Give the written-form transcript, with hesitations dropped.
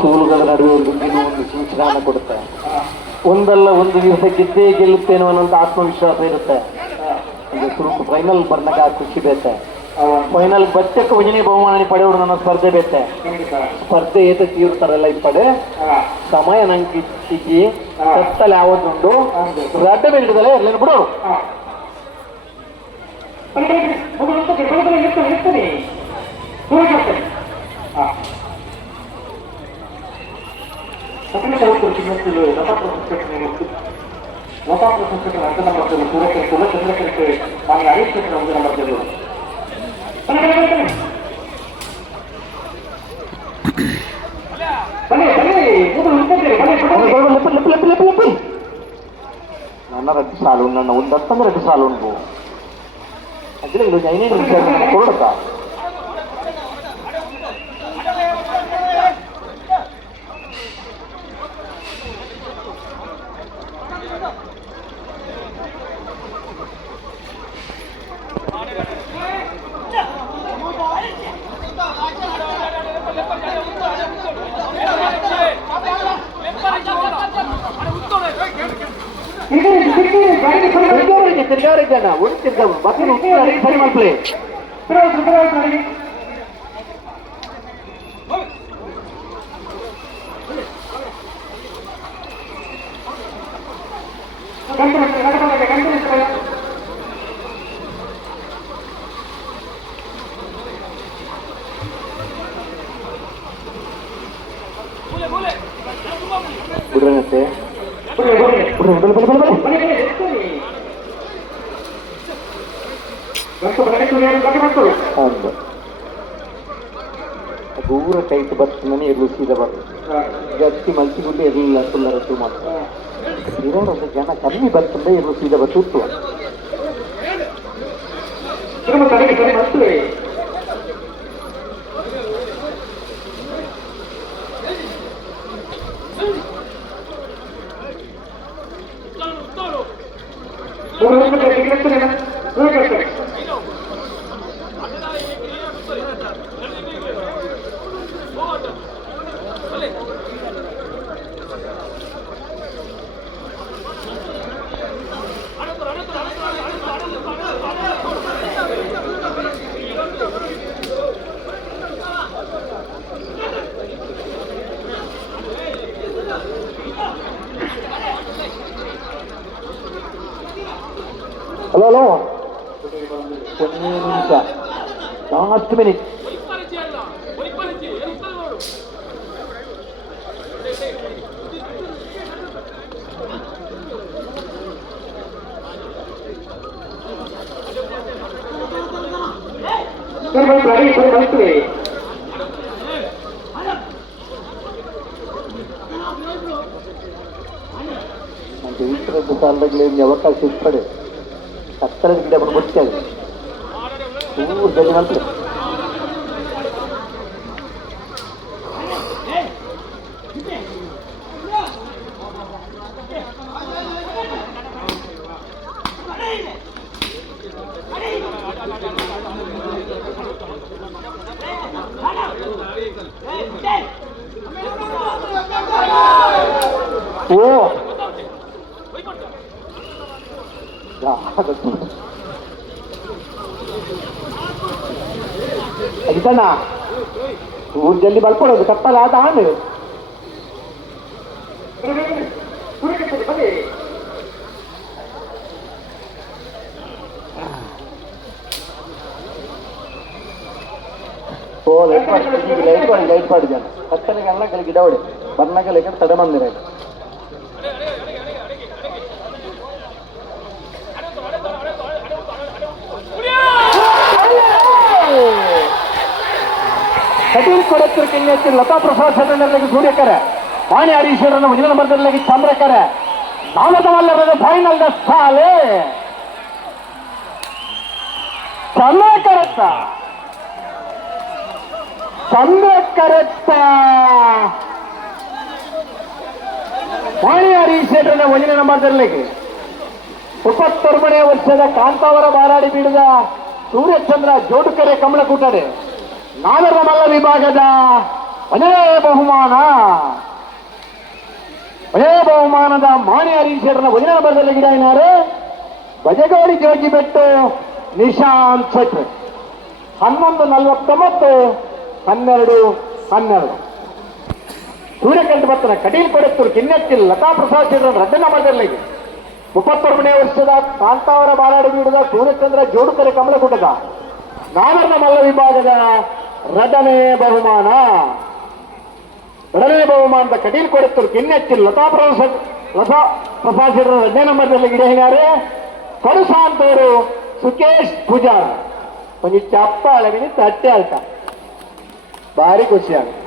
ಸ್ಕೂಲ್ಗಳ ನಡುವೆ ಒಂದು ಸೂಚನೆ ಕೊಡುತ್ತೆ. ಒಂದಲ್ಲ ಒಂದು ದಿವಸ ಗೆದ್ದೇ ಗೆಲ್ಲುತ್ತೇನೋ ಅನ್ನೋಂಥ ಆತ್ಮವಿಶ್ವಾಸ ಇರುತ್ತೆ. ಸ್ವಲ್ಪ ಫೈನಲ್ ಬರ್ನಾಗ ಖುಷಿ ಬೇತೆ. ಫೈನಲ್ ಬಚ್ಚಕ್ಕೆ ಉಜನಿ ಬಹುಮಾನ ಪಡೆಯೋರು ನನ್ನ ಸ್ಪರ್ಧೆ ಬೇತೆ. ಸ್ಪರ್ಧೆ ಏತಕ್ಕೆ ಇರ್ತಾರಲ್ಲ ಈ ಪಡೆ ಸಮಯ ನಂಗೆ ಸಿಕ್ಕಿ ಸತ್ತಲ್ಲಿ ಯಾವತ್ತುಂಟು ರಡ್ಡ ಬೇಡಿದಲ್ಲ ಇರ್ಲೇನು ಬಿಡು. ನನ್ನ రెడ్డి సాలు నన్ను ఉందొస్తుంది రెడ్డి సాలు నువ్వు అదే ఈరోజు అయినా చూడక ತಿರ್ಗಾರಿದ್ದಾನ ಒಂದು ತಿರ್ಗ ಬಸ್ಸಿನ ಸರಿ ಮಾಡ್ಕೊಳ್ಳಿ. ಬಿಡ್ರನತ್ತೆ ದೂರ ಟೈಟ್ ಬರ್ತಂదని ಎದುರು ಸೀದಾ ಬರ್ತದೆ. ಜಾಸ್ತಿ ಮಲ್ಸಿಗುಂಡು ಎರ್ಲಿಲ್ಲ ಸುಳ್ಳ ರದ್ದು ಮಾಡ್ತಾರೆ. ಇರೋರೊಂದು ಜನ ಕಮ್ಮಿ ಬರ್ತಂದ್ರೆ ಎದುರು ಸೀದಾ ಬರ್ತುತ್ತು. ಹಲೋ ಹಲೋ ಒಂದು ನಿಮಿಷ ಲಾಸ್ಟ್ ಮಿನಿಟ್. అంటే ఈశ్వర సార్లు అవకాశం ఇస్తాడు. ಕತ್ತಲದ ಗಿಡ ಬಂದು ಗೊತ್ತಾಗ ದೂರದಲ್ಲಿ ಮಾಡ್ತಾರೆ. ಓ ಅದನ್ನ ಊರ್ ಜಲ್ದಿ ಬರ್ಕೊಡೋದು ಕಪ್ಪಲ್ಲ ಆದ ಆನೆ ಓ ಲೈಟ್ ಮಾಡಿ ಜನ ಕತ್ತಲೆಗೆಲ್ಲ ಗಿಡ ಹೊಡಿ ಬರ್ನಾಗ ಲೆಕ್ಕ ತಡೆ ಬಂದಿರ. ಕಟೀಲ್ ಕೊಡತ್ತೂರು ಕೆಂಗೇಶ್ವರಿ ಲತಾ ಪ್ರಸಾದ್ ಸದನದಲ್ಲಿ ಸೂರ್ಯಕರ ವಾಣಿ ಹರೀಶ್ವರನ ಮುಂದಿನ ನಂಬರ್ದಲ್ಲಿ ಚಂದ್ರಕರ ನಾಮದವಲ್ಲರದ ಫೈನಲ್ ಸಾಲೆ ಚಂದ್ರಕರತ್ತ ವಾಣಿ ಹರೀಶ್ವರನ ಮುಂದಿನ ನಂಬರ್ದಲ್ಲಿ 21ನೇ ವರ್ಷದ ಕಾಂತಾವರ ಬಾರಾಡಿ ಬೀಡಿದ ಸೂರ್ಯಚಂದ್ರ ಜೋಡುಕೆರೆ ಕಮಲಕೂಟರೆ ನಾಗರ ಮಲ್ಲ ವಿಭಾಗದ ಒಳ್ಳೆಯ ಬಹುಮಾನದ ಮಾಣಿ ಹರೀಶರನ್ನ ಒಂದನೇ ನಂಬರ್ದಲ್ಲಿ ಗಿಡ ಏನಾರು ಬಜಗೋಳಿ ಜೋಗಿ ಬೆಟ್ಟು ನಿಶಾಂತ್ ಶೆಟ್ರ್ 11:49 12-12. ಸೂರ್ಯಕಾಂತ್ ಭತ್ತನ ಕಟೀಲ್ ಕೊಡತ್ತೂರು ಕಿನ್ನೆತ್ತಿಲ್ ಲತಾ ಪ್ರಸಾದ್ ಶೆಟ್ರ್ 2ನೇ ನಂಬರ್ದಲ್ಲಿ 31ನೇ ವರ್ಷದ ಕಾಂತಾವರ ಬಾಲಾಡಿ ಬೀಡದ ಸೂರ್ಯಚಂದ್ರ ಜೋಡುಕರೆ ಕಮಲಗುಡ್ಡದ ನಾಗರ ಮಲ್ಲ ವಿಭಾಗದ 2ನೇ ಬಹುಮಾನ. 2ನೇ ಬಹುಮಾನದ ಕಟೀಲ್ ಕೊಡತ್ತೂರು ಕಿನ್ನೆಚ್ಚಿಲ್ ಲತಾ ಪ್ರಸಾದ್ ಶೆಟ್ರ್ 2ನೇ ನಂಬರ್ದಲ್ಲಿ ಗಿಡ ಏನಾರೆ ಕಡುಸಾಂತವರು ಸುಕೇಶ್ ಪೂಜಾರ್. ಒಂದು ಚಪ್ಪ ಅಳವಿನಿ ತಟ್ಟೆ ಆಳ್ತ ಭಾರಿ ಖುಷಿ ಆಗುತ್ತೆ.